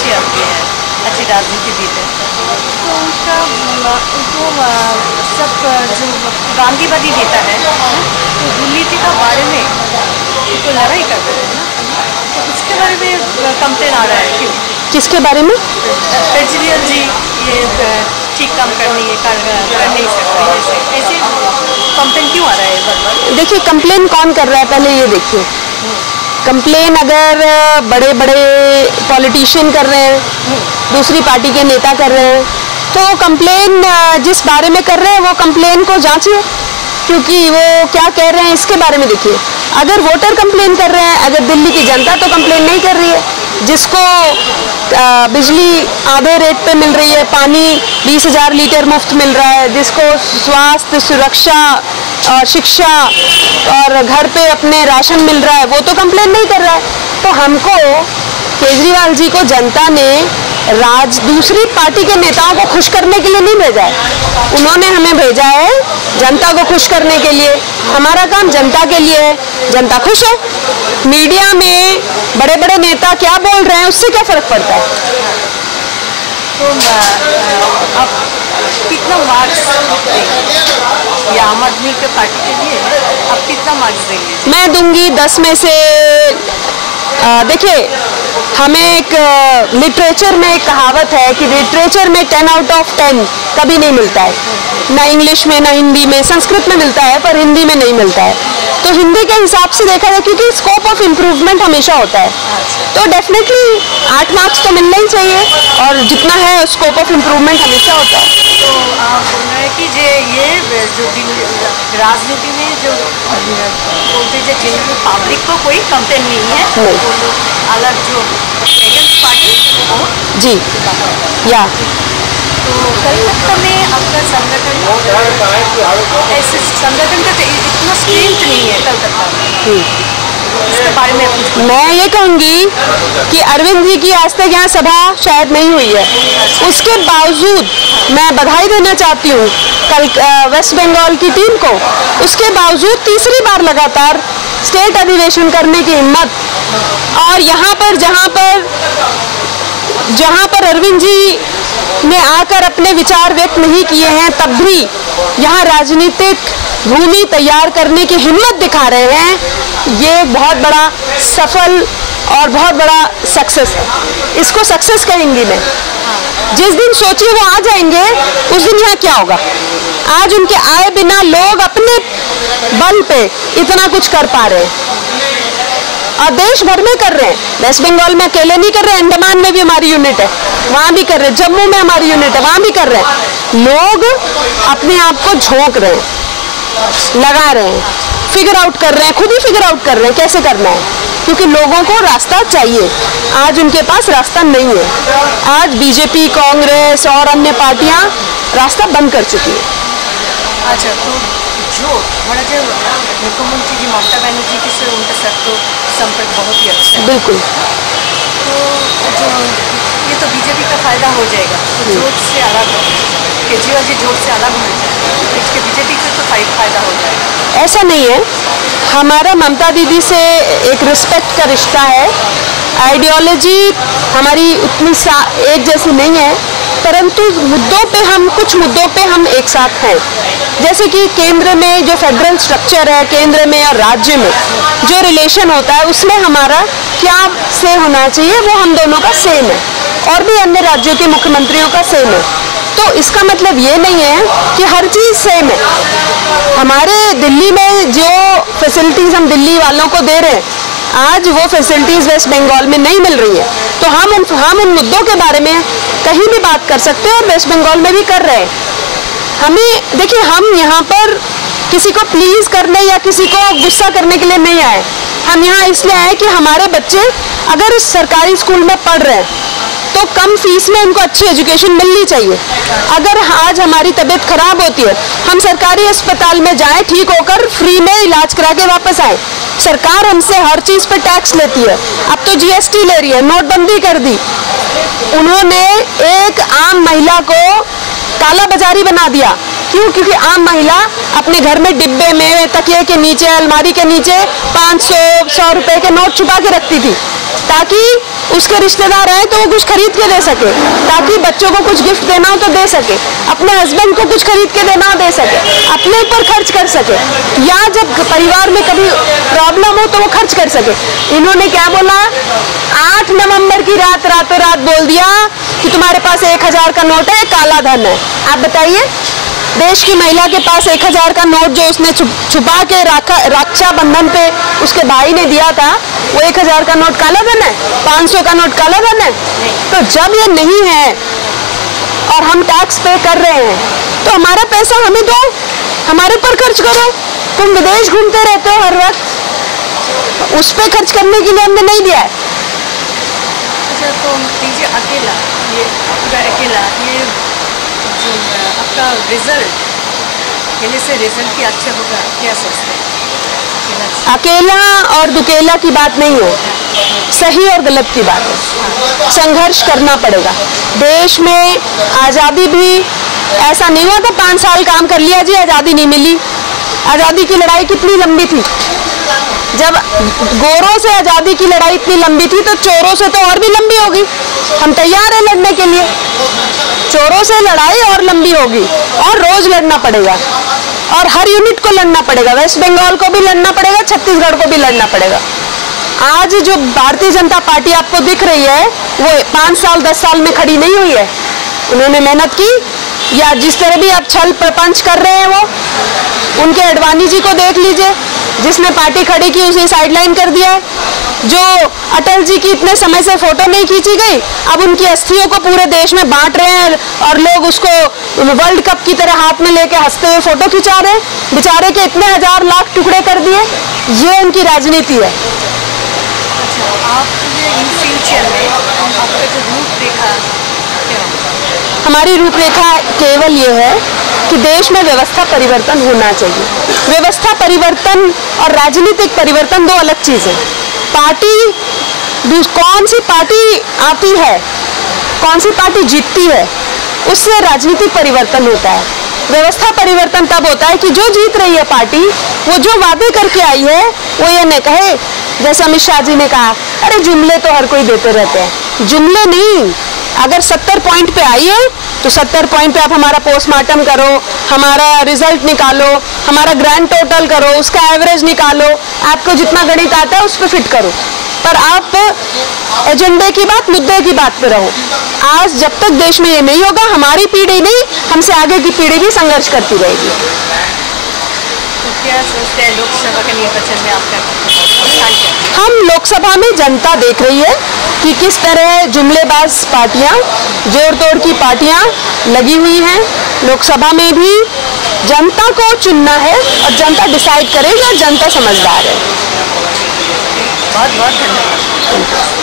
अच्छी आदमी है, अच्छी राजनीतिविद है, तो उनको सब जो गांधीवादी नेता है तो दुर्नीति का बारे में तो लड़ाई कर रहे हैं ना, तो उसके बारे में कंप्लेन आ रहा है क्यों? किसके बारे में? केजरीवाल जी ये ठीक काम कर नहीं सकते, ऐसे कंप्लेन क्यों आ रहा है बार-बार? देखिए कंप्लेन कौन कर रहा है पहले ये देखिए। कंप्लेन अगर बड़े बड़े पॉलिटिशियन कर रहे हैं, दूसरी पार्टी के नेता कर रहे हैं, तो कंप्लेन जिस बारे में कर रहे हैं वो कंप्लेन को जांचिए, क्योंकि वो क्या कह रहे हैं इसके बारे में देखिए। अगर वोटर कंप्लेन कर रहे हैं, अगर दिल्ली की जनता तो कंप्लेन नहीं कर रही है, जिसको बिजली आधे रेट पे मिल रही है, पानी 20,000 लीटर मुफ्त मिल रहा है, जिसको स्वास्थ्य सुरक्षा और शिक्षा और घर पे अपने राशन मिल रहा है, वो तो कंप्लेन नहीं कर रहा है। तो हमको केजरीवाल जी को जनता ने दूसरी पार्टी के नेताओं को खुश करने के लिए नहीं भेजा है, उन्होंने हमें भेजा है जनता को खुश करने के लिए। हमारा काम जनता के लिए है, जनता खुश है। मीडिया में बड़े बड़े नेता क्या बोल रहे हैं उससे क्या फर्क पड़ता है? तो आप कितना मार्क्स देंगे या आम आदमी के पार्टी के लिए आप कितना मार्क्स देंगे? मैं दूंगी 10 में से। देखिए हमें एक लिटरेचर में एक कहावत है कि लिटरेचर में 10 आउट ऑफ 10 कभी नहीं मिलता है, ना इंग्लिश में ना हिंदी में, संस्कृत में मिलता है पर हिंदी में नहीं मिलता है। तो हिंदी के हिसाब से देखा जाए, क्योंकि स्कोप ऑफ इम्प्रूवमेंट हमेशा होता है, तो डेफिनेटली 8 मार्क्स तो मिलना ही चाहिए, और जितना है स्कोप ऑफ इम्प्रूवमेंट हमेशा होता है। तो आप बोल रहे हैं कि ये जो राजनीति में जो बोलते हैं जिनकी पब्लिक को कोई कंप्लेन नहीं है, वो लोग अलग जो अगेंस्ट पार्टी जी या तो कलकत्ता में आपका संगठन ऐसे संगठन का इतना स्ट्रेंथ नहीं है कलकत्ता में, इसके बारे में कुछ? मैं ये कहूँगी कि अरविंद जी की आज तक यहाँ सभा शायद नहीं हुई है, उसके बावजूद मैं बधाई देना चाहती हूँ कल वेस्ट बंगाल की टीम को, उसके बावजूद तीसरी बार लगातार स्टेट अधिवेशन करने की हिम्मत, और यहाँ पर जहाँ पर अरविंद जी ने आकर अपने विचार व्यक्त नहीं किए हैं, तब भी यहाँ राजनीतिक भूमि तैयार करने की हिम्मत दिखा रहे हैं, ये बहुत बड़ा सफल और बहुत बड़ा सक्सेस है। इसको सक्सेस कहेंगी मैं। जिस दिन सोचिए वो आ जाएंगे, उस दिन यहाँ क्या होगा। आज उनके आए बिना लोग अपने बल पे इतना कुछ कर पा रहे हैं, और देश भर में कर रहे हैं। वेस्ट बंगाल में अकेले नहीं कर रहे, अंडमान में भी हमारी यूनिट है, वहाँ भी कर रहे हैं, जम्मू में हमारी यूनिट है, वहाँ भी कर रहे हैं। लोग अपने आप को झोंक रहे हैं, लगा रहे हैं, फिगर आउट कर रहे हैं, खुद ही फिगर आउट कर रहे हैं कैसे करना है, क्योंकि लोगों को रास्ता चाहिए। आज उनके पास रास्ता नहीं है। आज बीजेपी, कांग्रेस और अन्य पार्टियां रास्ता बंद कर चुकी है। अच्छा, तो जो हमारा जो मुख्यमंत्री जी ममता बनर्जी के से उनका तो संपर्क बहुत ही अच्छा है। बिल्कुल। तो जो ये तो बीजेपी का फायदा हो जाएगा, तो जोट से अलग केजरीवाल जी जोट से अलग हो जाए, इसके बीजेपी को तो फायदा हो जाएगा। ऐसा नहीं है, हमारा ममता दीदी से एक रिस्पेक्ट का रिश्ता है। आइडियोलॉजी हमारी उतनी एक जैसी नहीं है, परंतु मुद्दों पे हम कुछ मुद्दों पे हम एक साथ हैं। जैसे कि केंद्र में जो फेडरल स्ट्रक्चर है, केंद्र में और राज्य में जो रिलेशन होता है, उसमें हमारा क्या से होना चाहिए वो हम दोनों का सेम है, और भी अन्य राज्यों के मुख्यमंत्रियों का सेम है। तो इसका मतलब ये नहीं है कि हर चीज़ सेम है। हमारे दिल्ली में जो फैसिलिटीज़ हम दिल्ली वालों को दे रहे हैं, आज वो फैसिलिटीज़ वेस्ट बंगाल में नहीं मिल रही है, तो हम उन मुद्दों के बारे में कहीं भी बात कर सकते हैं, और वेस्ट बंगाल में भी कर रहे हैं। हमें देखिए, हम यहाँ पर किसी को प्लीज़ करने या किसी को गुस्सा करने के लिए नहीं आए। हम यहाँ इसलिए आए कि हमारे बच्चे अगर सरकारी स्कूल में पढ़ रहे हैं तो कम फीस में उनको अच्छी एजुकेशन मिलनी चाहिए। अगर आज हमारी तबीयत खराब होती है, हम सरकारी अस्पताल में जाएं, ठीक होकर फ्री में इलाज करा के वापस आए। सरकार हमसे हर चीज़ पे टैक्स लेती है, अब तो जीएसटी ले रही है, नोटबंदी कर दी। उन्होंने एक आम महिला को काला बाजारी बना दिया। क्यों? क्योंकि आम महिला अपने घर में डिब्बे में, तकिए के नीचे, अलमारी के नीचे 500-100 रुपए के नोट छुपा के रखती थी, ताकि उसके रिश्तेदार आए तो वो कुछ खरीद के दे सके, ताकि बच्चों को कुछ गिफ्ट देना हो तो दे सके, अपने हस्बैंड को कुछ खरीद के देना हो दे सके, अपने ऊपर खर्च कर सके, या जब परिवार में कभी प्रॉब्लम हो तो वो खर्च कर सके। इन्होंने क्या बोला, 8 नवंबर की रात रातों रात बोल दिया कि तुम्हारे पास 1000 का नोट है, काला धन है। आप बताइए, देश की महिला के पास 1000 का नोट जो उसने छुपा के रक्षा बंधन पे उसके भाई ने दिया था, वो 1000 का नोट काला धन है? 500 का नोट काला धन है? तो जब ये नहीं है और हम टैक्स पे कर रहे हैं तो हमारा पैसा हमें दो, हमारे पर खर्च करो। तुम विदेश घूमते रहते हो हर वक्त, उस पे खर्च करने के लिए हमने नहीं दिया है। अच्छा, तो दीजिए अकेला, ये पूरा अकेला, ये जो आपका रिजल्ट पहले से रिजल्ट भी अच्छा होगा, क्या सोचते हैं? अकेला और दुकेला की बात नहीं है, सही और गलत की बात है। संघर्ष करना पड़ेगा। देश में आज़ादी भी ऐसा नहीं हुआ था 5 साल काम कर लिया जी आज़ादी नहीं मिली। आज़ादी की लड़ाई कितनी लंबी थी। जब गोरों से आज़ादी की लड़ाई इतनी लंबी थी तो चोरों से तो और भी लंबी होगी। हम तैयार हैं लड़ने के लिए। चोरों से लड़ाई और लंबी होगी और रोज लड़ना पड़ेगा और हर यूनिट को लड़ना पड़ेगा। वेस्ट बंगाल को भी लड़ना पड़ेगा, छत्तीसगढ़ को भी लड़ना पड़ेगा। आज जो भारतीय जनता पार्टी आपको दिख रही है वो 5 साल 10 साल में खड़ी नहीं हुई है। उन्होंने मेहनत की, या जिस तरह भी आप छल प्रपंच कर रहे हैं वो उनके अडवाणी जी को देख लीजिए, जिसने पार्टी खड़ी की उसे साइडलाइन कर दिया है। जो अटल जी की इतने समय से फोटो नहीं खींची गई, अब उनकी अस्थियों को पूरे देश में बांट रहे हैं और लोग उसको वर्ल्ड कप की तरह हाथ में लेके हंसते हुए फोटो खिंचा रहे हैं। बेचारे के इतने 1000 लाख टुकड़े कर दिए, ये उनकी राजनीति है। अच्छा, आप इन फ्यूचर में आपका जो रूपरेखा क्या होगा? हमारी रूपरेखा केवल ये है कि देश में व्यवस्था परिवर्तन होना चाहिए। व्यवस्था परिवर्तन और राजनीतिक परिवर्तन दो अलग चीजें। पार्टी, कौन सी पार्टी आती है, कौन सी पार्टी जीतती है, उससे राजनीतिक परिवर्तन होता है। व्यवस्था परिवर्तन तब होता है कि जो जीत रही है पार्टी, वो जो वादे करके आई है वो ये न कहे, जैसे अमित शाह जी ने कहा, अरे जुमले तो हर कोई देते रहते हैं। जुमले नहीं, अगर 70 पॉइंट पे आई है तो 70 पॉइंट पे आप हमारा पोस्टमार्टम करो, हमारा रिजल्ट निकालो, हमारा ग्रैंड टोटल करो, उसका एवरेज निकालो, आपको जितना गणित आता है उस पर फिट करो। पर आप एजेंडे की बात, मुद्दे की बात पे रहो। आज जब तक देश में ये नहीं होगा, हमारी पीढ़ी नहीं, हमसे आगे की पीढ़ी भी संघर्ष करती रहेगी। तो क्या सोचते हैं लोकसभा के निर्वाचन में आपका स्थान क्या? हम लोकसभा में जनता देख रही है कि किस तरह जुमलेबाज पार्टियां, जोड़ तोड़ की पार्टियां लगी हुई हैं। लोकसभा में भी जनता को चुनना है और जनता डिसाइड करेगी और जनता समझदार है। बहुत बहुत धन्यवाद।